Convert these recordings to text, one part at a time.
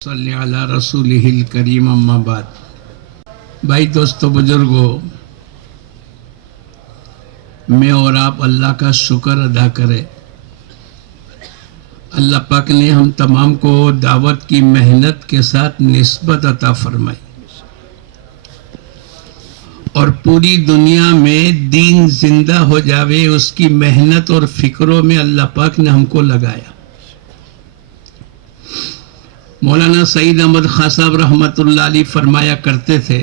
صلی علی رسولہ الکریم اما بعد۔ بھائی دوستو بزرگوں، میں اور آپ اللہ کا شکر ادا کریں۔ اللہ پاک نے ہم تمام کو دعوت کی محنت کے ساتھ نسبت عطا فرمائی اور پوری دنیا میں دین زندہ ہو جاوے اس کی محنت اور فکروں میں اللہ پاک نے ہم کو لگایا۔ مولانا سعید احمد خان صاحب رحمۃ اللہ علیہ فرمایا کرتے تھے،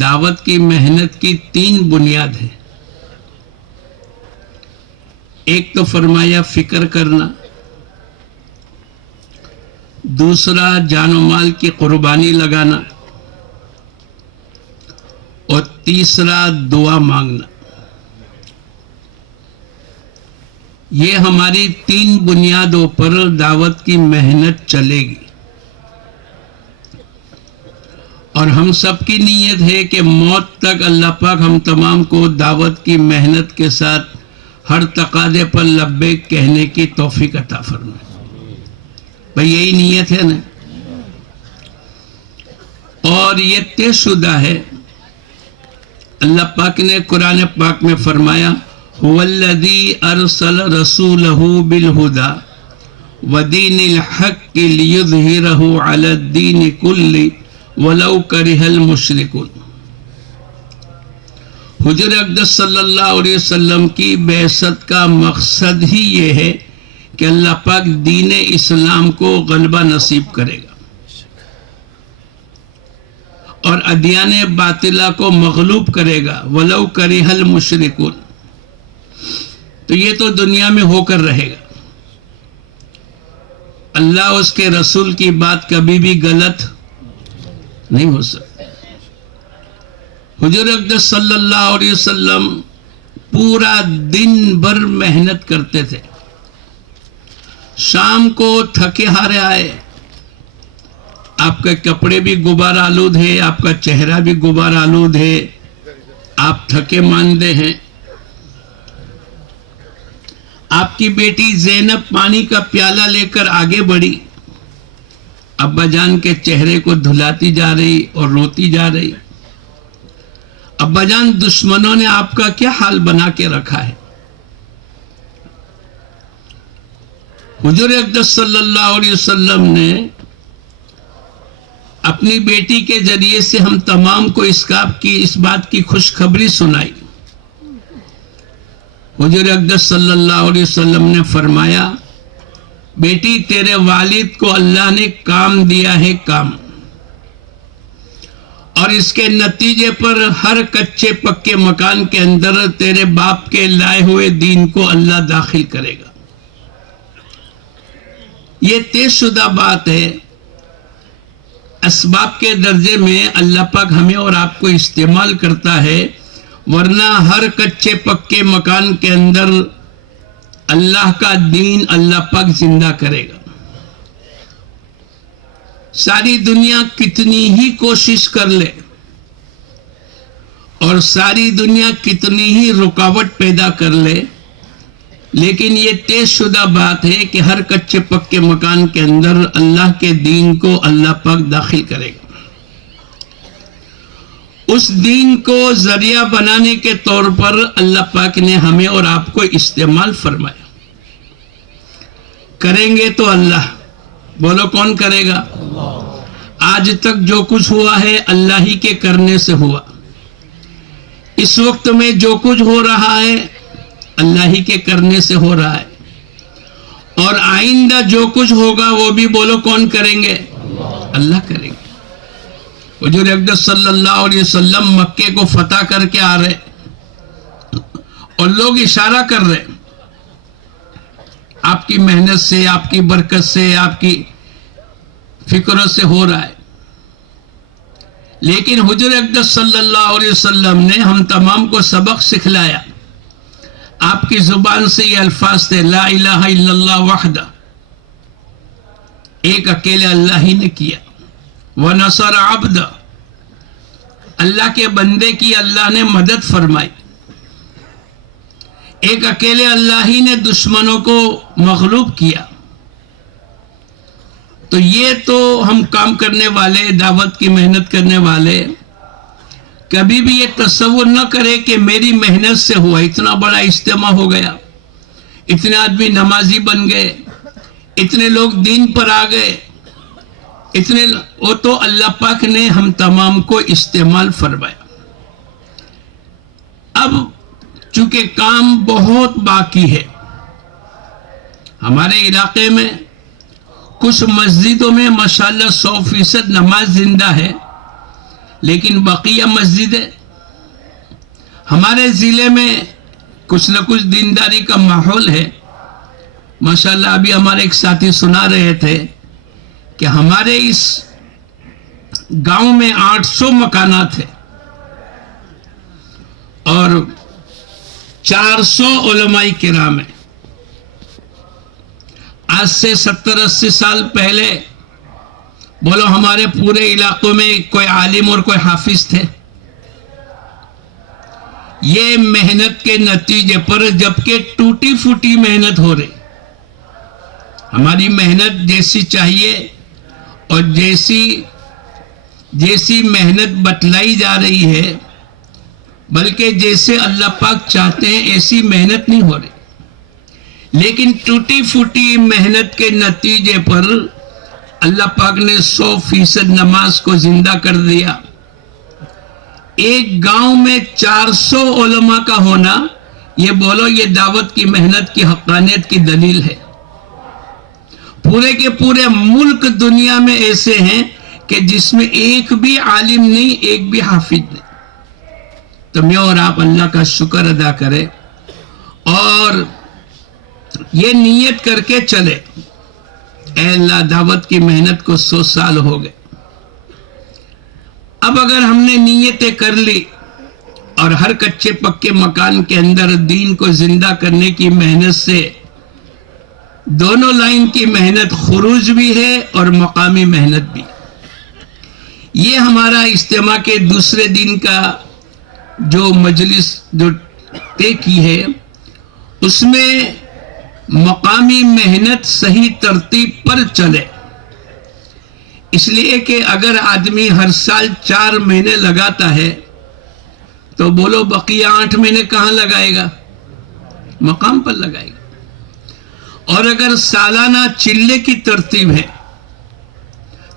دعوت کی محنت کی 3 بنیاد ہیں۔ ایک تو فرمایا فکر کرنا، دوسرا جان و مال کی قربانی لگانا، اور تیسرا دعا مانگنا۔ یہ ہماری 3 بنیادوں پر دعوت کی محنت چلے گی، اور ہم سب کی نیت ہے کہ موت تک اللہ پاک ہم تمام کو دعوت کی محنت کے ساتھ ہر تقاضے پر لبیک کہنے کی توفیق عطا فرمائے۔ بھئی یہی نیت ہے نا؟ اور یہ طے شدہ ہے۔ اللہ پاک نے قرآن پاک میں فرمایا، هو الذي ارسل رسوله بالهدى ودين الحق ليظهره على الدين كله ولو كره المشركون۔ حضور اقدس صلی اللہ علیہ وسلم کی بعثت کا مقصد ہی یہ ہے کہ اللہ پاک دین اسلام کو غلبہ نصیب کرے گا اور ادیان باطلہ کو مغلوب کرے گا، ولو کرہ المشرکون۔ تو یہ تو دنیا میں ہو کر رہے گا۔ اللہ اس کے رسول کی بات کبھی بھی غلط نہیں ہو سکتی۔ حضور اقدس صلی اللہ علیہ وسلم پورا دن بھر محنت کرتے تھے، شام کو تھکے ہارے آئے، آپ کے کپڑے بھی غبار آلود ہے، آپ کا چہرہ بھی غبار آلود ہے، آپ تھکے ماندے ہیں۔ آپ کی بیٹی زینب پانی کا پیالہ لے کر آگے بڑھی، ابا جان کے چہرے کو دھلاتی جا رہی اور روتی جا رہی۔ ابا جان، دشمنوں نے آپ کا کیا حال بنا کے رکھا ہے؟ حضور اقدس صلی اللہ علیہ وسلم نے اپنی بیٹی کے ذریعے سے ہم تمام کو اس بات کی خوشخبری سنائی۔ حضور اقدس صلی اللہ علیہ وسلم نے فرمایا، بیٹی تیرے والد کو اللہ نے کام دیا ہے، کام، اور اس کے نتیجے پر ہر کچے پکے مکان کے اندر تیرے باپ کے لائے ہوئے دین کو اللہ داخل کرے گا۔ یہ طے شدہ بات ہے۔ اسباب کے درجے میں اللہ پاک ہمیں اور آپ کو استعمال کرتا ہے، ورنہ ہر کچے پکے مکان کے اندر اللہ کا دین اللہ پاک زندہ کرے گا۔ ساری دنیا کتنی ہی کوشش کر لے اور ساری دنیا کتنی ہی رکاوٹ پیدا کر لے، لیکن یہ طے شدہ بات ہے کہ ہر کچے پکے مکان کے اندر اللہ کے دین کو اللہ پاک داخل کرے گا۔ اس دین کو ذریعہ بنانے کے طور پر اللہ پاک نے ہمیں اور آپ کو استعمال فرمایا۔ کریں گے تو اللہ، بولو کون کرے گا؟ آج تک جو کچھ ہوا ہے اللہ ہی کے کرنے سے ہوا۔ اس وقت میں جو کچھ ہو رہا ہے اللہ ہی کے کرنے سے ہو رہا ہے، اور آئندہ جو کچھ ہوگا وہ بھی بولو کون کریں گے؟ اللہ کریں گے۔ حضور اقدس صلی اللہ علیہ وسلم مکے کو فتح کر کے آ رہے اور لوگ اشارہ کر رہے، آپ کی محنت سے، آپ کی برکت سے، آپ کی فکروں سے ہو رہا ہے، لیکن حضور اقدس صلی اللہ علیہ وسلم نے ہم تمام کو سبق سکھلایا۔ آپ کی زبان سے یہ الفاظ تھے، لا الہ الا اللہ وحدہ، ایک اکیلے اللہ ہی نے کیا، وَنَصَرَ عَبْدَ، اللہ کے بندے کی اللہ نے مدد فرمائی، ایک اکیلے اللہ ہی نے دشمنوں کو مغلوب کیا، تو یہ تو ہم کام کرنے والے، دعوت کی محنت کرنے والے کبھی بھی یہ تصور نہ کرے کہ میری محنت سے ہوا، اتنا بڑا اجتماع ہو گیا، اتنے آدمی نمازی بن گئے، اتنے لوگ دین پر آ گئے، وہ تو اللہ پاک نے ہم تمام کو استعمال فرمایا۔ اب چونکہ کام بہت باقی ہے، ہمارے علاقے میں کچھ مسجدوں میں ماشاءاللہ 100% نماز زندہ ہے، لیکن بقیہ مسجدیں، ہمارے ضلع میں کچھ نہ کچھ دینداری کا ماحول ہے۔ ماشاءاللہ ابھی ہمارے ایک ساتھی سنا رہے تھے کہ ہمارے اس گاؤں میں 800 مکانات ہیں اور 400 علماء کرام ہیں۔ آج سے 70-80 سال پہلے بولو ہمارے پورے علاقوں میں کوئی عالم اور کوئی حافظ تھے؟ یہ محنت کے نتیجے پر، جبکہ ٹوٹی پھوٹی محنت ہو رہی، ہماری محنت جیسی چاہیے اور جیسی محنت بتلائی جا رہی ہے، بلکہ جیسے اللہ پاک چاہتے ہیں ایسی محنت نہیں ہو رہی، لیکن ٹوٹی پھوٹی محنت کے نتیجے پر اللہ پاک نے 100% نماز کو زندہ کر دیا۔ ایک گاؤں میں 400 علماء کا ہونا، یہ بولو یہ دعوت کی محنت کی حقانیت کی دلیل ہے۔ پورے کے پورے ملک دنیا میں ایسے ہیں کہ جس میں ایک بھی عالم نہیں، ایک بھی حافظ نہیں۔ تو میں اور آپ اللہ کا شکر ادا کریں اور یہ نیت کر کے چلے، اے اللہ دعوت کی محنت کو 100 سال ہو گئے، اب اگر ہم نے نیتیں کر لی اور ہر کچے پکے مکان کے اندر دین کو زندہ کرنے کی محنت سے، دونوں لائن کی محنت خروج بھی ہے اور مقامی محنت بھی۔ یہ ہمارا اجتماع کے دوسرے دن کا جو مجلس جو طے کی ہے، اس میں مقامی محنت صحیح ترتیب پر چلے، اس لیے کہ اگر آدمی ہر سال 4 مہینے لگاتا ہے تو بولو بقیہ 8 مہینے کہاں لگائے گا؟ مقام پر لگائے گا۔ اور اگر سالانہ چلے کی ترتیب ہے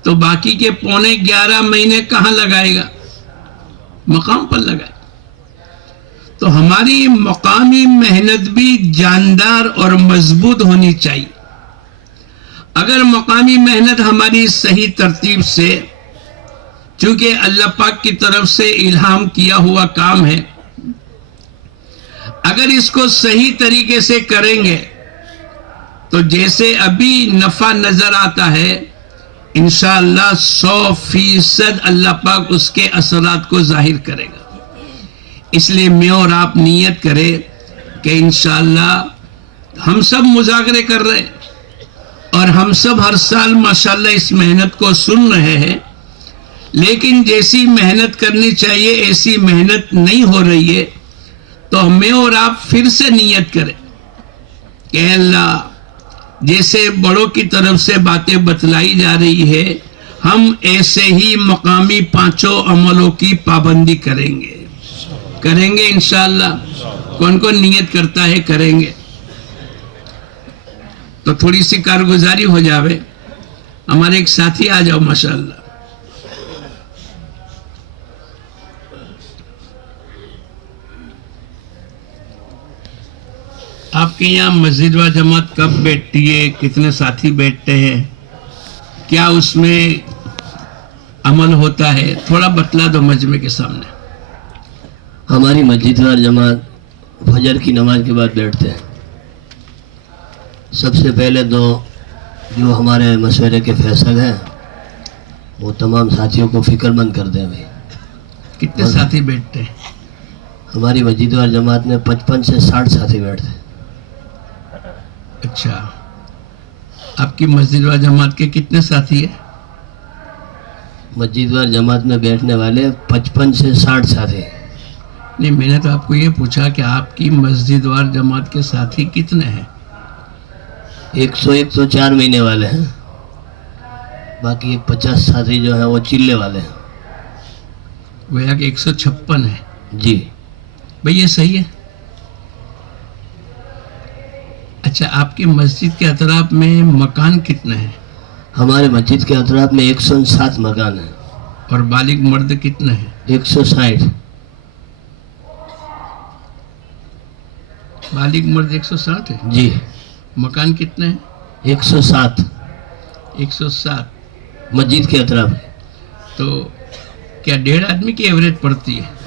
تو باقی کے 11.5 مہینے کہاں لگائے گا؟ مقام پر لگائے گا۔ تو ہماری مقامی محنت بھی جاندار اور مضبوط ہونی چاہیے۔ اگر مقامی محنت ہماری صحیح ترتیب سے، چونکہ اللہ پاک کی طرف سے الہام کیا ہوا کام ہے، اگر اس کو صحیح طریقے سے کریں گے تو جیسے ابھی نفع نظر آتا ہے، انشاءاللہ 100% اللہ پاک اس کے اثرات کو ظاہر کرے گا۔ اس لیے میں اور آپ نیت کریں کہ انشاءاللہ ہم سب مذاکرے کر رہے ہیں اور ہم سب ہر سال ماشاءاللہ اس محنت کو سن رہے ہیں، لیکن جیسی محنت کرنی چاہیے ایسی محنت نہیں ہو رہی ہے۔ تو میں اور آپ پھر سے نیت کریں کہ اللہ جیسے بڑوں کی طرف سے باتیں بتلائی جا رہی ہے، ہم ایسے ہی مقامی 5 عملوں کی پابندی کریں گے انشاءاللہ۔ کون کون نیت کرتا ہے؟ کریں گے تو تھوڑی سی کارگزاری ہو جاوے۔ ہمارے ایک ساتھی آ جاؤ ماشاءاللہ۔ آپ کے یہاں مسجد و جماعت کب بیٹھتی ہے؟ کتنے ساتھی بیٹھتے ہیں؟ کیا اس میں عمل ہوتا ہے؟ تھوڑا بتلا دو مجمع کے سامنے۔ ہماری مسجد و جماعت فجر کی نماز کے بعد بیٹھتے ہیں۔ سب سے پہلے تو جو ہمارے مشورے کے فیصل ہیں وہ تمام ساتھیوں کو فکر مند کر دیں بھائی۔ کتنے ساتھی بیٹھتے ہیں؟ ہماری مسجد و جماعت میں 55 سے 60 ساتھی بیٹھتے ہیں۔ اچھا، آپ کی مسجد و جماعت کے کتنے ساتھی ہیں؟ مسجد و جماعت میں بیٹھنے والے 55 سے 60 ساتھی۔ نہیں، میں نے تو آپ کو یہ پوچھا کہ آپ کی مسجد و جماعت کے ساتھی کتنے ہیں؟ 104 مہینے والے ہیں۔ باقی ایک 50 ساتھی جو ہیں وہ چلے والے ہیں. گویا کہ 156 ہے. جی. بھئی یہ صحیح ہے. اچھا آپ کی مسجد کے اطراف میں مکان کتنے ہیں؟ ہمارے مسجد کے اطراف میں 107 مکان ہیں. اور بالغ مرد کتنے ہیں؟ 160. بالغ مرد 160 ہے. جی. مکان کتنے ہیں؟ 107 107. مسجد کے اطراف. تو کیا 1.5 آدمی کی ایوریج پڑتی ہے؟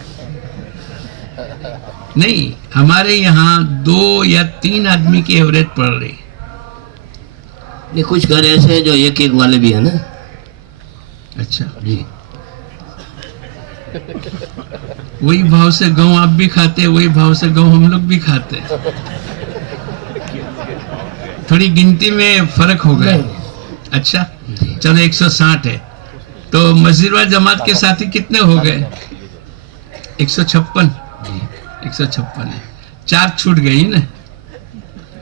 نہیں، ہمارے یہاں 2 یا 3 آدمی کی ایوریج پڑ رہی. نہیں، کچھ گھر ایسے ہیں جو ایک ایک والے بھی ہیں نا. اچھا، جی. وہی بھاؤ سے گاؤں آپ بھی کھاتے، وہی بھاؤ سے گاؤں ہم لوگ بھی کھاتے. تھوڑی گنتی میں فرق ہو گیا. اچھا چلو 160 ہے. تو مسجد و جماعت کے ساتھی کتنے ہو گئے؟ 156. 156 ہے. 4 چھوٹ گئی نا.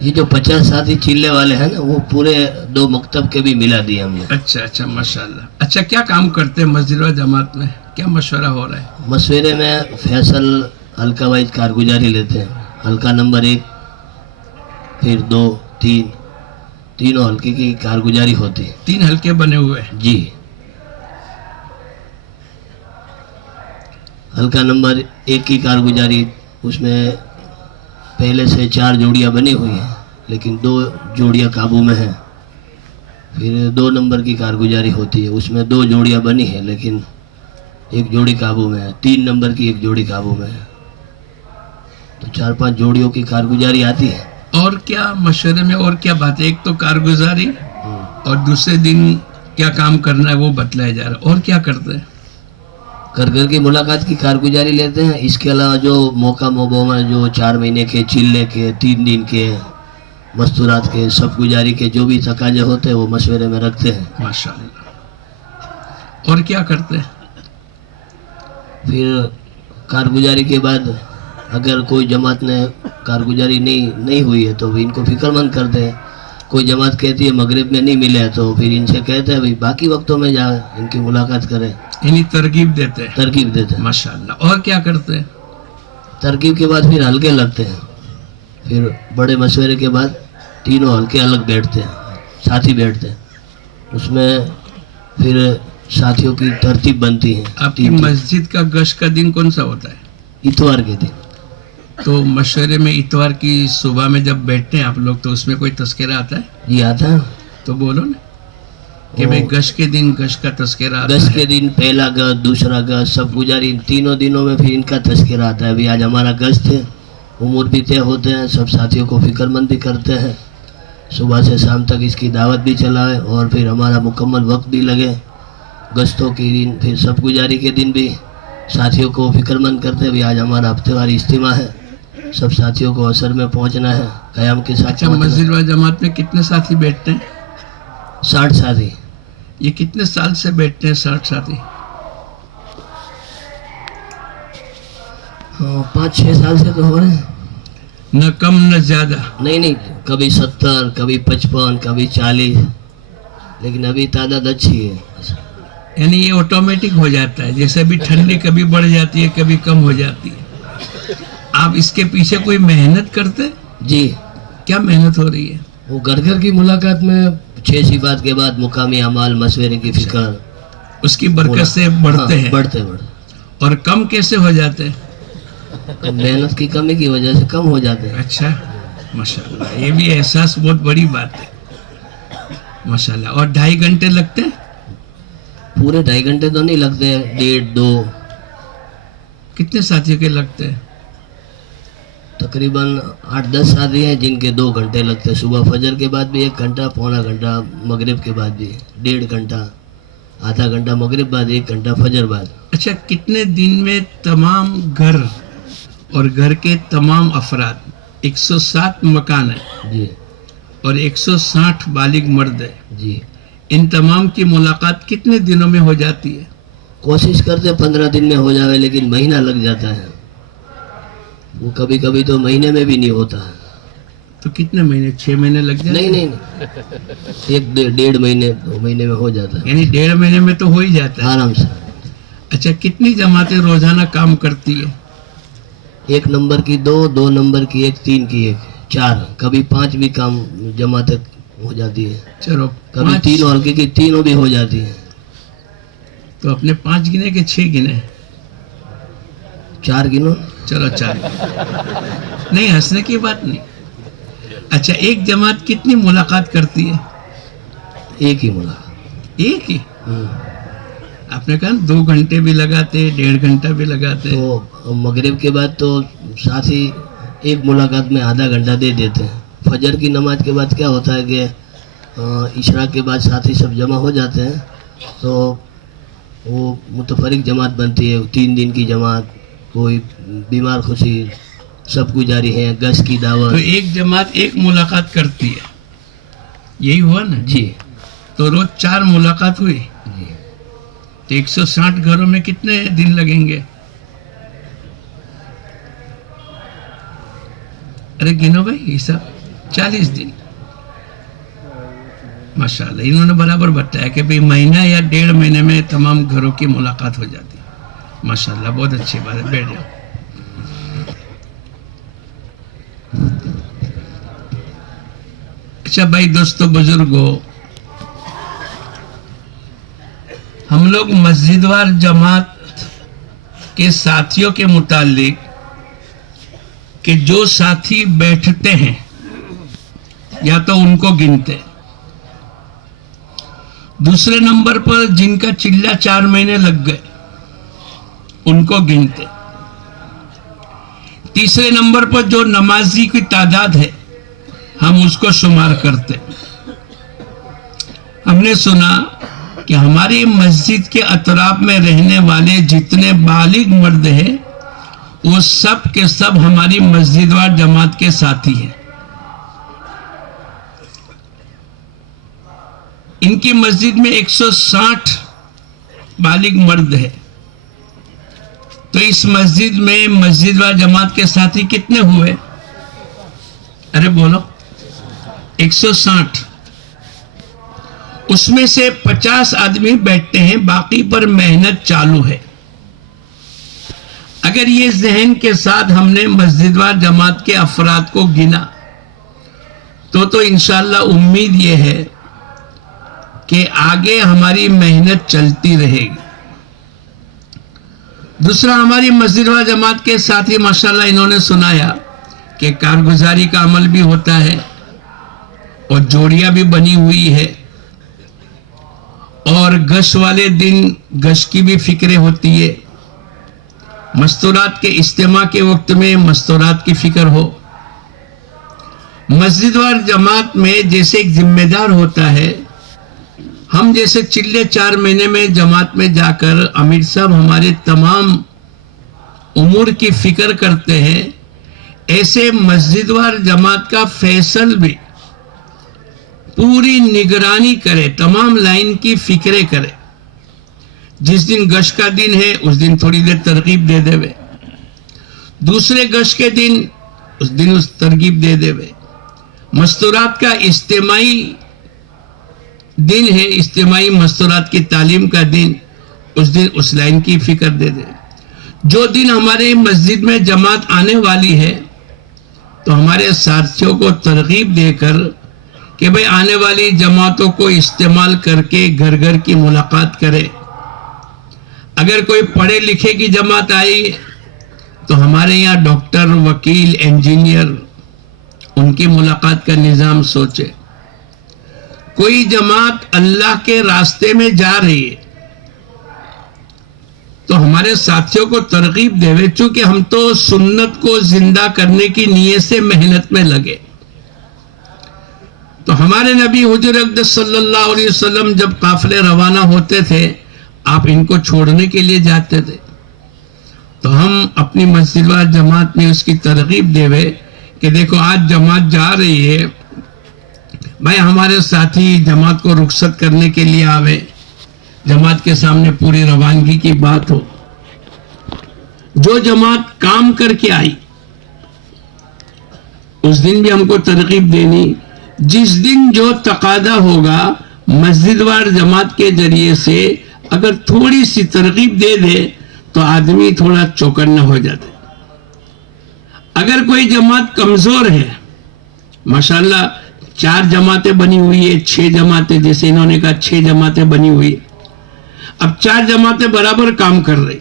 یہ جو 50 ساتھی چلے والے ہیں نا وہ پورے 2 مکتب کے بھی ملا دیے ہم نے. اچھا ماشاءاللہ. اچھا کیا کام کرتے ہیں مسجد و جماعت میں؟ کیا مشورہ ہو رہا ہے؟ مشورے میں فیصل حلقہ وائز کارگزاری لیتے ہیں. حلقہ نمبر 1 پھر 2 3 تینوں حلقے کی کارگزاری ہوتی ہے. 3 حلقے بنے ہوئے ہیں. جی. حلقہ نمبر 1 کی کارگزاری اس میں پہلے سے 4 جوڑیاں بنی ہوئی ہیں لیکن 2 جوڑیاں قابو میں ہیں. پھر 2 نمبر کی کارگزاری ہوتی ہے، اس میں 2 جوڑیاں بنی ہیں لیکن 1 جوڑی قابو میں ہے. 3 نمبر کی 1 جوڑی قابو میں ہے. تو 4-5 جوڑیوں کی کارگزاری آتی ہے. اور کیا مشورے میں اور کیا بات ہے؟ ایک تو کارگزاری اور دوسرے دن کیا کام کرنا ہے وہ بتلایا جا رہا ہے. اور کیا کرتے ہیں؟ گھر کی ملاقات کی کارگزاری لیتے ہیں. اس کے علاوہ جو موقع مبومہ جو 4 مہینے کے، چلے کے، 3 دن کے، مستورات کے، سب گزاری کے جو بھی تقاضے ہوتے ہیں وہ مشورے میں رکھتے ہیں. ماشاءاللہ. اور کیا کرتے ہیں؟ پھر کارگزاری کے بعد اگر کوئی جماعت نے کارگزاری نہیں ہوئی ہے تو بھی ان کو فکر مند کرتے ہیں. کوئی جماعت کہتی ہے مغرب میں نہیں ملے تو پھر ان سے کہتے ہیں بھائی باقی وقتوں میں جا ان کی ملاقات کریں. یعنی ترغیب دیتے ہیں. ترغیب دیتے ہیں. ماشاءاللہ. اور کیا کرتے ہیں؟ ترغیب کے بعد پھر حلقے لگتے ہیں. پھر بڑے مشورے کے بعد تینوں حلقے الگ بیٹھتے ہیں، ساتھی بیٹھتے ہیں. اس میں پھر ساتھیوں کی ترتیب بنتی ہے. آپ کی مسجد کا گشت کا دن کون سا ہوتا ہے؟ اتوار کے دن. تو مشورے میں اتوار کی صبح میں جب بیٹھتے ہیں آپ لوگ تو اس میں کوئی تذکرہ آتا ہے؟ جی آتا ہے. تو بولو نا کہ بھئی گشت کے دن گشت کا تذکرہ آتا ہے. گشت کے دن پہلا گشت، دوسرا گشت، سب گزاری تینوں دنوں میں پھر ان کا تذکرہ آتا ہے. ابھی آج ہمارا گشت ہے، امور بھی طے ہوتے ہیں، سب ساتھیوں کو فکر مند بھی کرتے ہیں. صبح سے شام تک اس کی دعوت بھی چلائے اور پھر ہمارا مکمل وقت بھی لگے. گشتوں کے دن پھر سب گزاری کے دن بھی ساتھیوں کو فکر مند کرتے ہیں. آج ہمارا ہفتے واری اجتماع ہے، سب ساتھیوں کو عصر میں پہنچنا ہے قیام کے ساتھ. اچھا مسجد و جماعت میں کتنے ساتھی بیٹھتے ہیں؟ 60 ساتھی. یہ کتنے سال سے بیٹھتے ہیں 60 ساتھی؟ 5-6 سال سے تو ہو رہے ہیں. نہ کم نہ زیادہ؟ نہیں، کبھی 70، کبھی 55، کبھی 40، لیکن ابھی تعداد اچھی ہے. یعنی یہ آٹومیٹک ہو جاتا ہے، جیسے ابھی ٹھنڈی کبھی بڑھ جاتی ہے کبھی کم ہو جاتی ہے. آپ اس کے پیچھے کوئی محنت کرتے؟ جی. کیا محنت ہو رہی ہے؟ وہ گھر کی ملاقات میں 6 صفات کے بعد مقامی اعمال، مشورے کی فکر، اس کی برکت سے بڑھتے ہیں. بڑھتے. اور کم کیسے ہو جاتے ہیں؟ محنت کی کمی کی وجہ سے کم ہو جاتے ہیں. اچھا ماشاءاللہ، یہ بھی احساس بہت بڑی بات ہے ماشاءاللہ. اور 2.5 گھنٹے لگتے ہیں؟ پورے 2.5 گھنٹے تو نہیں لگتے، 1.5-2. کتنے ساتھیوں کے لگتے ہیں؟ تقریباً 8-10 ساتھی ہیں جن کے 2 گھنٹے لگتے ہیں. صبح فجر کے بعد بھی 1 گھنٹہ، پونا گھنٹہ، مغرب کے بعد بھی 1.5 گھنٹہ، آدھا گھنٹہ مغرب بعد، 1 گھنٹہ فجر بعد. اچھا کتنے دن میں تمام گھر اور گھر کے تمام افراد، 107 مکان ہیں جی اور 160 بالغ مرد ہیں، جی ان تمام کی ملاقات کتنے دنوں میں ہو جاتی ہے؟ کوشش کرتے 15 دن میں ہو جائے لیکن مہینہ لگ جاتا ہے. وہ کبھی کبھی تو مہینے میں بھی نہیں ہوتا ہے. تو کتنے مہینے 6 مہینے لگ جائے؟ نہیں نہیں، 1 مہینے 2 مہینے میں ہو جاتا ہے، یعنی 1.5 مہینے میں تو ہو ہی جاتا ہے آرام سے۔ اچھا کتنی جماعتیں روزانہ کام کرتی ہے؟ 1 نمبر کی 2، 2 نمبر کی 1، 3 کی 1، 4، کبھی 5 بھی کام جماعتیں ہو جاتی ہے، چلو کبھی 3 ہلکے کی 3 بھی ہو جاتی ہے۔ تو اپنے 5 گنے کہ 6 گنے؟ 4 گنو۔ چلو 4 نہیں، ہنسنے کی بات نہیں۔ اچھا ایک جماعت کتنی ملاقات کرتی ہے؟ ایک ہی ملاقات۔ ایک ہی؟ آپ نے کہا 2 گھنٹے بھی لگاتے، 1.5 گھنٹہ بھی لگاتے۔ تو مغرب کے بعد تو ساتھی ایک ملاقات میں آدھا گھنٹہ دے دیتے ہیں۔ فجر کی نماز کے بعد کیا ہوتا ہے کہ عشاء کے بعد ساتھی سب جمع ہو جاتے ہیں، تو وہ متفرق جماعت بنتی ہے، 3 دن کی جماعت، کوئی بیمار خوشی، سب گزاری ہے، گش کی دعوت۔ تو ایک جماعت ایک ملاقات کرتی ہے، یہی ہوا نا؟ جی تو روز 4 ملاقات ہوئی جی۔ تو 160 گھروں میں کتنے دن لگیں گے؟ ارے گنو بھائی حساب، 40 دن۔ ماشاءاللہ انہوں نے برابر بتایا کہ بھئی مہینہ یا 1.5 مہینے میں تمام گھروں کی ملاقات ہو جاتی ہے۔ ماشاءاللہ بہت اچھی بات ہے، بیٹھ جاؤ۔ اچھا بھائی دوستو بزرگو، ہم لوگ مسجد وار جماعت کے ساتھیوں کے متعلق کہ جو ساتھی بیٹھتے ہیں یا تو ان کو گنتے، دوسرے نمبر پر جن کا چلہ 4 مہینے لگ گئے ان کو گنتے، تیسرے نمبر پر جو نمازی کی تعداد ہے ہم اس کو شمار کرتے۔ ہم نے سنا کہ ہماری مسجد کے اطراف میں رہنے والے جتنے بالغ مرد ہیں وہ سب کے سب ہماری مسجد وار جماعت کے ساتھی ہیں۔ ان کی مسجد میں 160 بالغ مرد ہے، تو اس مسجد میں مسجد وار جماعت کے ساتھی کتنے ہوئے؟ ارے بولو 160۔ اس میں سے 50 آدمی بیٹھتے ہیں، باقی پر محنت چالو ہے۔ اگر یہ ذہن کے ساتھ ہم نے مسجد وار جماعت کے افراد کو گنا تو انشاءاللہ امید یہ ہے کہ آگے ہماری محنت چلتی رہے گی۔ دوسرا، ہماری مسجد وار جماعت کے ساتھی ماشاءاللہ انہوں نے سنایا کہ کارگزاری کا عمل بھی ہوتا ہے اور جوڑیاں بھی بنی ہوئی ہے، اور گش والے دن گش کی بھی فکریں ہوتی ہے، مستورات کے اجتماع کے وقت میں مستورات کی فکر ہو۔ مسجد وار جماعت میں جیسے ایک ذمہ دار ہوتا ہے، ہم جیسے چلے 4 مہینے میں جماعت میں جا کر امیر صاحب ہمارے تمام امور کی فکر کرتے ہیں، ایسے مسجد وار جماعت کا فیصل بھی پوری نگرانی کرے، تمام لائن کی فکریں کرے۔ جس دن گش کا دن ہے اس دن تھوڑی دیر ترغیب دے دے وے، دوسرے گش کے دن اس دن اس ترغیب دے دے وے، مستورات کا اجتماعی دن ہے، اجتماعی مستورات کی تعلیم کا دن، اس دن اس لائن کی فکر دے دے۔ جو دن ہمارے مسجد میں جماعت آنے والی ہے تو ہمارے ساتھیوں کو ترغیب دے کر کہ بھئی آنے والی جماعتوں کو استعمال کر کے گھر گھر کی ملاقات کرے۔ اگر کوئی پڑھے لکھے کی جماعت آئی تو ہمارے یہاں ڈاکٹر، وکیل، انجینئر، ان کی ملاقات کا نظام سوچے۔ کوئی جماعت اللہ کے راستے میں جا رہی ہے تو ہمارے ساتھیوں کو ترغیب دے، چونکہ ہم تو سنت کو زندہ کرنے کی نیت سے محنت میں لگے۔ تو ہمارے نبی حضور اقدس صلی اللہ علیہ وسلم جب قافلے روانہ ہوتے تھے، آپ ان کو چھوڑنے کے لیے جاتے تھے، تو ہم اپنی مسجد وار جماعت میں اس کی ترغیب دے کہ دیکھو آج جماعت جا رہی ہے، بھائی ہمارے ساتھی جماعت کو رخصت کرنے کے لیے آوے، جماعت کے سامنے پوری روانگی کی بات ہو۔ جو جماعت کام کر کے آئی اس دن بھی ہم کو ترغیب دینی. جس دن جو تقاضا ہوگا مسجد وار جماعت کے ذریعے سے اگر تھوڑی سی ترغیب دے دے تو آدمی تھوڑا چوکنا ہو جاتا ہے. اگر کوئی جماعت کمزور ہے، ماشاءاللہ 4 جماعتیں بنی ہوئی ہے، 6 جماعتیں، جیسے انہوں نے کہا 6 جماعتیں بنی ہوئی، اب 4 جماعتیں برابر کام کر رہی،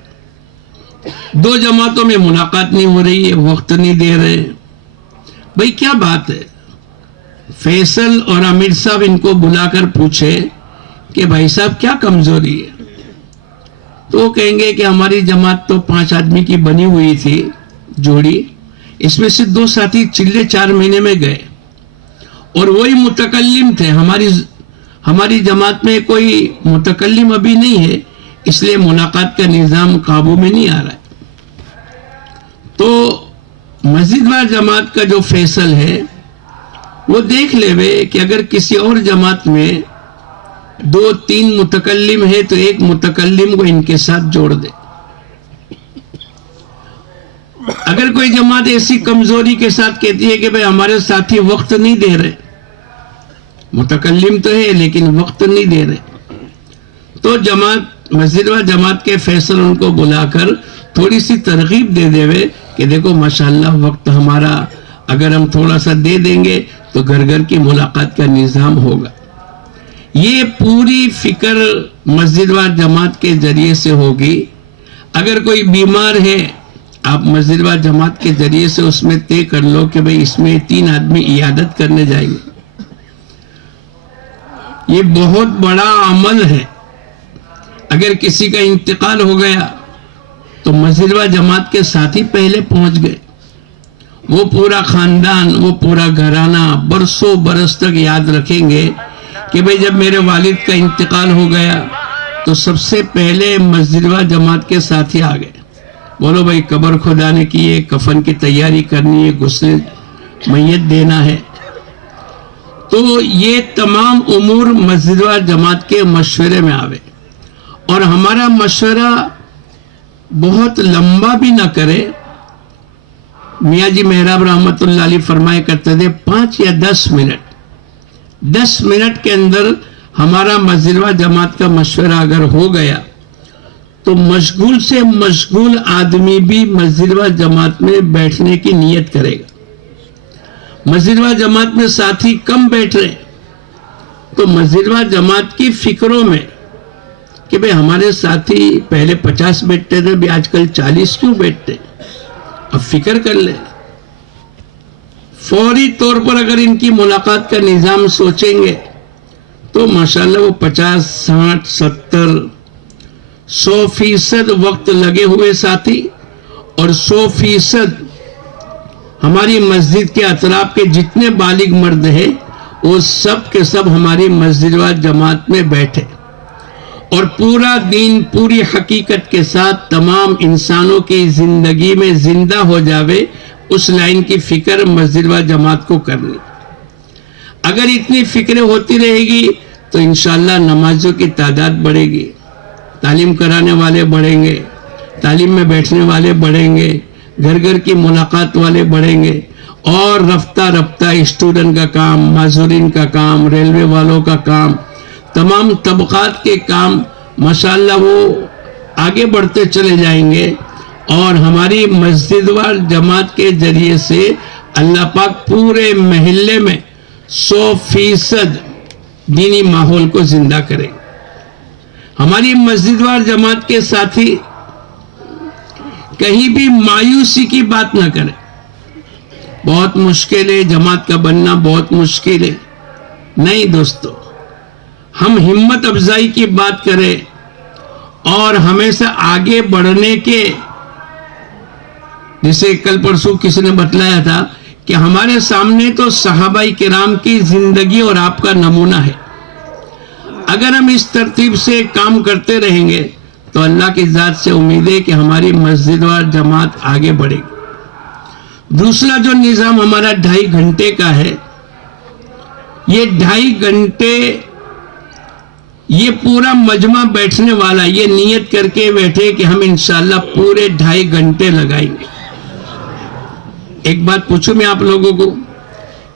2 جماعتوں میں ملاقات نہیں ہو رہی ہے، وقت نہیں دے رہے. بھئی کیا بات ہے؟ فیصل اور امیر صاحب ان کو بلا کر پوچھے کہ بھائی صاحب کیا کمزوری ہے؟ تو وہ کہیں گے کہ ہماری جماعت تو 5 آدمی کی بنی ہوئی تھی جوڑی، اس میں سے 2 ساتھی چلے 4 مہینے میں گئے اور وہی متکلم تھے. ہماری جماعت میں کوئی متکلم ابھی نہیں ہے، اس لیے ملاقات کا نظام قابو میں نہیں آ رہا ہے. تو مسجد وار جماعت کا جو فیصل ہے وہ دیکھ لے وے کہ اگر کسی اور جماعت میں 2-3 متکلم ہے تو ایک متکلم کو ان کے ساتھ جوڑ دے. اگر کوئی جماعت ایسی کمزوری کے ساتھ کہتی ہے کہ بھئی ہمارے ساتھی وقت نہیں دے رہے، متکلم تو ہے لیکن وقت نہیں دے رہے، تو جماعت مسجد و جماعت کے فیصل ان کو بلا کر تھوڑی سی ترغیب دے دے وے کہ دیکھو ماشاءاللہ وقت ہمارا اگر ہم تھوڑا سا دے دیں گے تو گھر گھر کی ملاقات کا نظام ہوگا. یہ پوری فکر مسجد و جماعت کے ذریعے سے ہوگی. اگر کوئی بیمار ہے آپ مسجد و جماعت کے ذریعے سے اس میں طے کر لو کہ بھئی اس میں 3 آدمی عیادت کرنے جائیں گے. یہ بہت بڑا عمل ہے. اگر کسی کا انتقال ہو گیا تو مسجد و جماعت کے ساتھی پہلے پہنچ گئے، وہ پورا خاندان، وہ پورا گھرانہ برسوں برس تک یاد رکھیں گے کہ بھئی جب میرے والد کا انتقال ہو گیا تو سب سے پہلے مسجد و جماعت کے ساتھی آ گئے. بولو بھئی قبر کھودانے کی ہے، کفن کی تیاری کرنی ہے، غسل میت دینا ہے. تو یہ تمام امور مسجد و جماعت کے مشورے میں آوے، اور ہمارا مشورہ بہت لمبا بھی نہ کرے. میاں جی محراب رحمت اللہ علیہ فرمائے کرتے تھے 5 یا 10 منٹ کے اندر ہمارا مسجد و جماعت کا مشورہ اگر ہو گیا تو مشغول سے مشغول آدمی بھی مسجد و جماعت میں بیٹھنے کی نیت کرے گا. مسجد و جماعت میں ساتھی کم بیٹھ رہے تو مسجد و جماعت کی فکروں میں کہ بھئی ہمارے ساتھی پہلے 50 بیٹھتے تھے، بھی آج کل 40 کیوں بیٹھتے، اب فکر کر لیں. فوری طور پر اگر ان کی ملاقات کا نظام سوچیں گے تو ماشاءاللہ وہ 50, 60, 70, 100% وقت لگے ہوئے ساتھی اور 100% ہماری مسجد کے اطراف کے جتنے بالغ مرد ہیں وہ سب کے سب ہماری مسجد و جماعت میں بیٹھے اور پورا دین پوری حقیقت کے ساتھ تمام انسانوں کی زندگی میں زندہ ہو جاوے، اس لائن کی فکر مسجد و جماعت کو کرنی. اگر اتنی فکریں ہوتی رہے گی تو انشاءاللہ نمازوں کی تعداد بڑھے گی، تعلیم کرانے والے بڑھیں گے، تعلیم میں بیٹھنے والے بڑھیں گے، گھر گھر کی ملاقات والے بڑھیں گے، اور رفتہ رفتہ اسٹوڈنٹ کا کام، معذورین کا کام، ریلوے والوں کا کام، تمام طبقات کے کام ماشاءاللہ وہ آگے بڑھتے چلے جائیں گے. اور ہماری مسجد و جماعت کے ذریعے سے اللہ پاک پورے محلے میں 100% دینی ماحول کو زندہ کرے. ہماری مسجد و جماعت کے ساتھی کہیں بھی مایوسی کی بات نہ کرے. بہت مشکل ہے جماعت کا بننا، بہت مشکل ہے. نہیں دوستو، ہم ہمت افزائی کی بات کریں اور ہمیشہ آگے بڑھنے کے، جسے کل پرسوں کسی نے بتلایا تھا کہ ہمارے سامنے تو صحابہ کرام کی زندگی اور آپ کا نمونہ ہے. اگر ہم اس ترتیب سے کام کرتے رہیں گے تو اللہ کی ذات سے امید ہے کہ ہماری مسجد و جماعت آگے بڑھے گی. دوسرا جو نظام ہمارا 2.5 گھنٹے کا ہے، یہ 2.5 گھنٹے یہ پورا مجمع بیٹھنے والا یہ نیت کر کے بیٹھے کہ ہم انشاءاللہ پورے 2.5 گھنٹے لگائیں گے. ایک بات پوچھوں میں آپ لوگوں کو،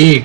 1,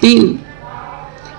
3।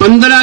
15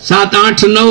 7, 8, 9,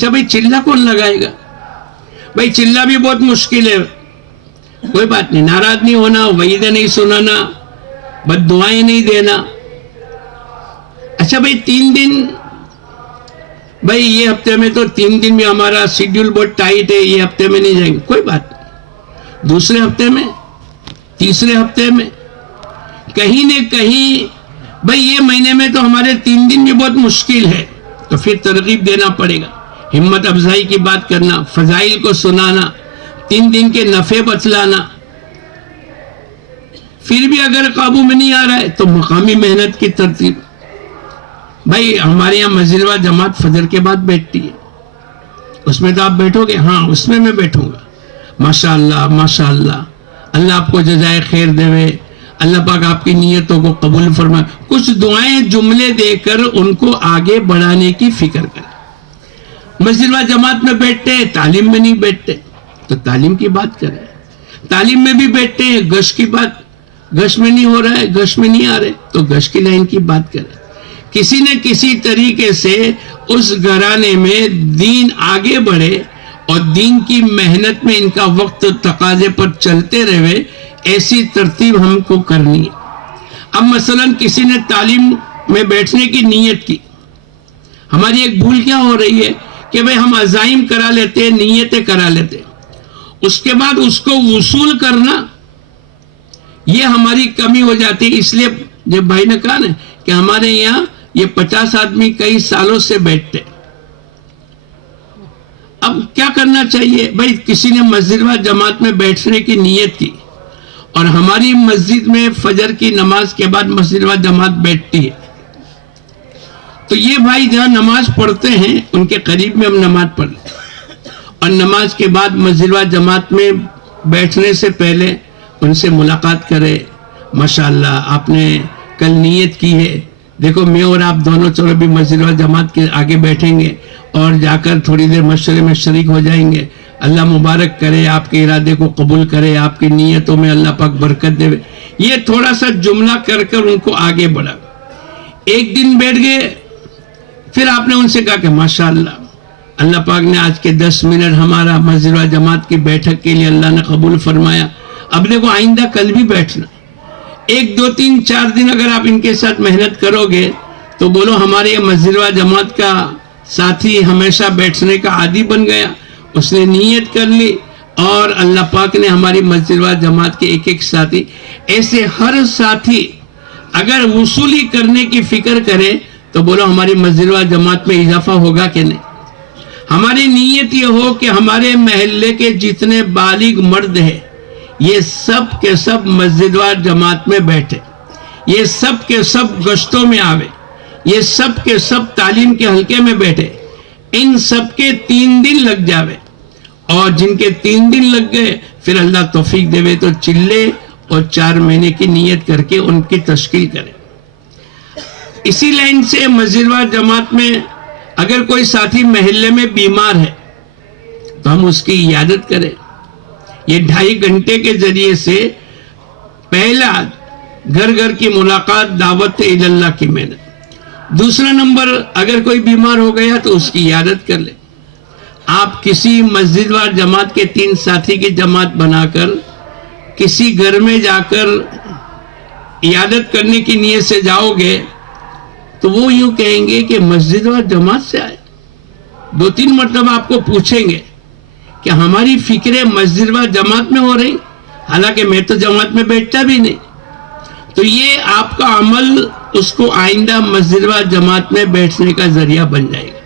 اچھا بھائی چلہ کون لگائے گا؟ بھائی چلہ بھی بہت مشکل ہے، کوئی بات نہیں، ناراض نہیں ہونا، وعیدیں نہیں سنانا، بد دعائیں نہیں دینا. اچھا بھائی 3 دن، بھائی یہ ہفتے میں تو 3 دن بھی ہمارا شیڈیول بہت ٹائٹ ہے، یہ ہفتے میں نہیں جائیں گے، کوئی بات نہیں، دوسرے ہفتے میں، تیسرے ہفتے میں، کہیں نہ کہیں. بھائی یہ مہینے میں تو ہمارے 3 دن بھی بہت مشکل ہے، تو پھر ترغیب دینا پڑے گا، ہمت افزائی کی بات کرنا، فضائل کو سنانا، 3 دن کے نفع بتلانا. پھر بھی اگر قابو میں نہیں آ رہا ہے تو مقامی محنت کی ترتیب. بھائی ہمارے یہاں مسجد جماعت فجر کے بعد بیٹھتی ہے، اس میں تو آپ بیٹھو گے؟ ہاں اس میں بیٹھوں گا. ماشاءاللہ ماشاءاللہ، اللہ آپ کو جزائے خیر دے، اللہ پاک آپ کی نیتوں کو قبول فرمائے. کچھ دعائیں جملے دے کر ان کو آگے بڑھانے کی فکر کریں. مسجد و جماعت میں بیٹھتے ہیں، تعلیم میں نہیں بیٹھتے، تو تعلیم کی بات کریں. تعلیم میں بھی بیٹھتے ہیں، گشت کی بات، گشت میں نہیں ہو رہا ہے، گشت میں نہیں آ رہے، تو گشت کی لائن کی بات کریں. کسی نہ کسی طریقے سے اس گھرانے میں دین آگے بڑھے اور دین کی محنت میں ان کا وقت تقاضے پر چلتے رہے، ایسی ترتیب ہم کو کرنی ہے. اب مثلا کسی نے تعلیم میں بیٹھنے کی نیت کی، ہماری ایک بھول کیا ہو رہی ہے کہ بھئی ہم عزائم کرا لیتے ہیں، نیتیں کرا لیتے ہیں، اس کے بعد اس کو وصول کرنا، یہ ہماری کمی ہو جاتی ہے. اس لیے جب بھائی نے کہا نا کہ ہمارے یہاں یہ 50 آدمی کئی سالوں سے بیٹھتے، اب کیا کرنا چاہیے؟ بھائی کسی نے مسجد و جماعت میں بیٹھنے کی نیت کی، اور ہماری مسجد میں فجر کی نماز کے بعد مسجد و جماعت بیٹھتی ہے، تو یہ بھائی جہاں نماز پڑھتے ہیں ان کے قریب میں ہم نماز پڑھ لیں، اور نماز کے بعد مسجد و جماعت میں بیٹھنے سے پہلے ان سے ملاقات کرے. ماشاءاللہ آپ نے کل نیت کی ہے، دیکھو میں اور آپ دونوں چلو بھی مسجد و جماعت کے آگے بیٹھیں گے اور جا کر تھوڑی دیر مشورے میں شریک ہو جائیں گے. اللہ مبارک کرے، آپ کے ارادے کو قبول کرے، آپ کی نیتوں میں اللہ پاک برکت دے. یہ تھوڑا سا جملہ کر کر ان کو آگے بڑھا. ایک دن بیٹھ گئے، پھر آپ نے ان سے کہا کہ ماشاءاللہ اللہ پاک نے آج کے 10 منٹ ہمارا مسجد و جماعت کی بیٹھک کے لیے اللہ نے قبول فرمایا، اب دیکھو آئندہ کل بھی بیٹھنا. 1 2 3 4 دن اگر آپ ان کے ساتھ محنت کرو گے تو بولو ہمارے مسجد و جماعت کا ساتھی ہمیشہ بیٹھنے کا عادی بن گیا، اس نے نیت کر لی، اور اللہ پاک نے ہماری مسجد و جماعت کے ایک ایک ساتھی، ایسے ہر ساتھی اگر وصولی کرنے کی فکر کرے تو بولو ہماری مسجد و جماعت میں اضافہ ہوگا کہ نہیں. ہماری نیت یہ ہو کہ ہمارے محلے کے جتنے بالغ مرد ہیں یہ سب کے سب مسجد و جماعت میں بیٹھے، یہ سب کے سب گشتوں میں آوے، یہ سب کے سب تعلیم کے حلقے میں بیٹھے. ان سب کے 3 دن لگ جاوے، اور جن کے 3 دن لگ گئے پھر اللہ توفیق دے تو چلے اور 4 مہینے کی نیت کر کے ان کی تشکیل کرے. اسی لائن سے مسجد و جماعت میں اگر کوئی ساتھی محلے میں بیمار ہے تو ہم اس کی عیادت کریں. یہ 2.5 گھنٹے کے ذریعے سے پہلا گھر گھر کی ملاقات، دعوت اللہ کی محنت. دوسرا نمبر، اگر کوئی بیمار ہو گیا تو اس کی عیادت کر لیں. آپ کسی مسجد و جماعت کے 3 ساتھی کی جماعت بنا کر کسی گھر میں جا کر عیادت کرنے کی نیت سے جاؤ گے تو وہ یوں کہیں گے کہ مسجد و جماعت سے آئے. 2-3 مرتبہ آپ کو پوچھیں گے کہ ہماری فکریں مسجد و جماعت میں ہو رہی، حالانکہ میں تو جماعت میں بیٹھتا بھی نہیں. تو یہ آپ کا عمل اس کو آئندہ مسجد و جماعت میں بیٹھنے کا ذریعہ بن جائے گا.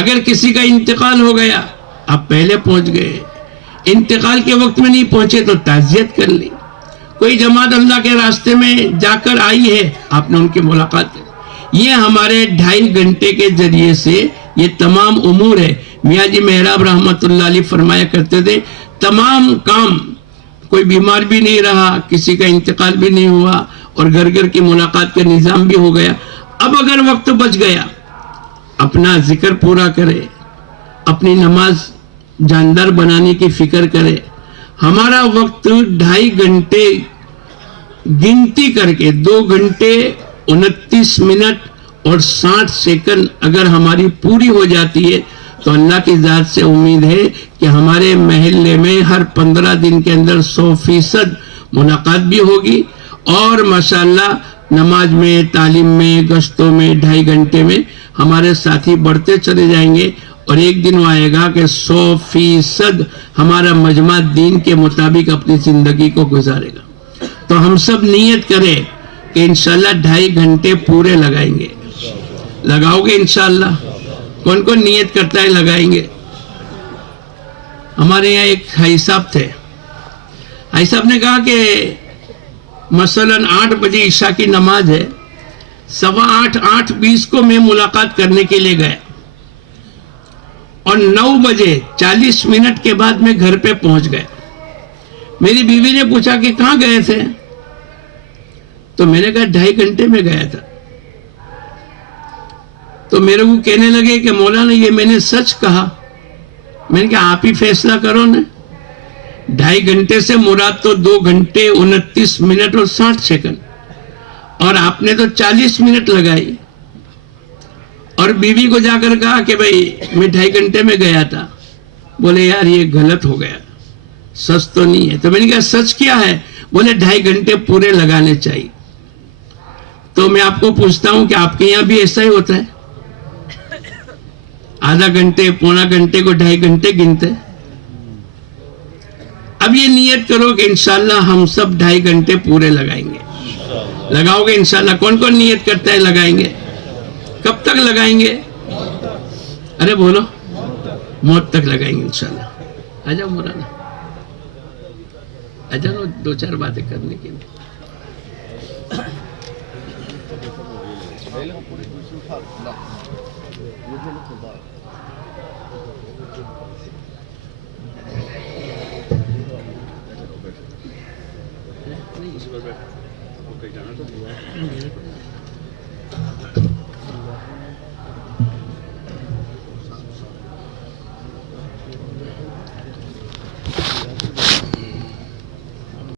اگر کسی کا انتقال ہو گیا، آپ پہلے پہنچ گئے، انتقال کے وقت میں نہیں پہنچے تو تعزیت کر لی. کوئی جماعت اللہ کے راستے میں جا کر آئی ہے، آپ نے ان کی ملاقات کی. یہ ہمارے 2.5 گھنٹے کے ذریعے سے یہ تمام امور ہے. میاں جی محراب رحمت اللہ علیہ فرمایا کرتے تھے تمام کام، کوئی بیمار بھی نہیں رہا، کسی کا انتقال بھی نہیں ہوا، اور گھر گھر کی ملاقات کا نظام بھی ہو گیا. اب اگر وقت بچ گیا، اپنا ذکر پورا کرے، اپنی نماز جاندار بنانے کی فکر کرے. ہمارا وقت 2.5 گھنٹے گنتی کر کے 2 گھنٹے 29 منٹ اور 60 سیکنڈ اگر ہماری پوری ہو جاتی ہے تو اللہ کی ذات سے امید ہے کہ ہمارے محلے میں ہر 15 دن کے اندر 100% ملاقات بھی ہوگی، اور ماشاءاللہ نماز میں، تعلیم میں، گشتوں میں 2.5 گھنٹے میں ہمارے ساتھی بڑھتے چلے جائیں گے، اور ایک دن وہ آئے گا کہ 100% ہمارا مجمع دین کے مطابق اپنی زندگی کو گزارے گا۔ تو ہم سب نیت کریں کہ انشاءاللہ 2.5 گھنٹے پورے لگائیں گے۔ لگاؤ گے انشاءاللہ؟ کون کون نیت کرتا ہے لگائیں گے؟ ہمارے یہاں ایک حاجی صاحب تھے، حاجی صاحب نے کہا کہ مثلاً 8 بجے عشاء کی نماز ہے، 8:15 8:20 کو میں ملاقات کرنے کے لیے گیا، اور 9 بجے 40 منٹ کے بعد میں گھر پہ پہنچ گیا۔ میری بیوی نے پوچھا کہ کہاں گئے تھے؟ تو میں نے کہا 2.5 گھنٹے میں گیا تھا۔ تو میرے کو کہنے لگے کہ مولانا یہ میں نے سچ کہا؟ میں نے کہا آپ ہی فیصلہ کرو نا، 2.5 گھنٹے سے مراد تو 2 گھنٹے 29 منٹ اور 60 سیکنڈ، اور آپ نے تو 40 منٹ لگائی۔ اور بیوی کو جا کر کہا کہ بھائی میں 2.5 گھنٹے میں گیا تھا۔ بولے یار یہ غلط ہو گیا، سچ تو نہیں ہے۔ تو میں نے کہا سچ کیا ہے؟ بولے 2.5 گھنٹے پورے لگانے چاہیے۔ تو میں آپ کو پوچھتا ہوں کہ آپ کے یہاں بھی ایسا ہی ہوتا ہے؟ آدھا گھنٹے، پونا گھنٹے کو 2.5 گھنٹے گنتے؟ اب یہ نیت کرو کہ انشاءاللہ ہم سب 2.5 گھنٹے پورے لگائیں گے۔ لگاؤ گے انشاءاللہ؟ کون کون نیت کرتا ہے لگائیں گے؟ کب تک لگائیں گے؟ ارے بولو، موت تک لگائیں گے انشاءاللہ۔ آجاؤ مولانا، آجاؤ 2-4 باتیں کرنے کے لیے۔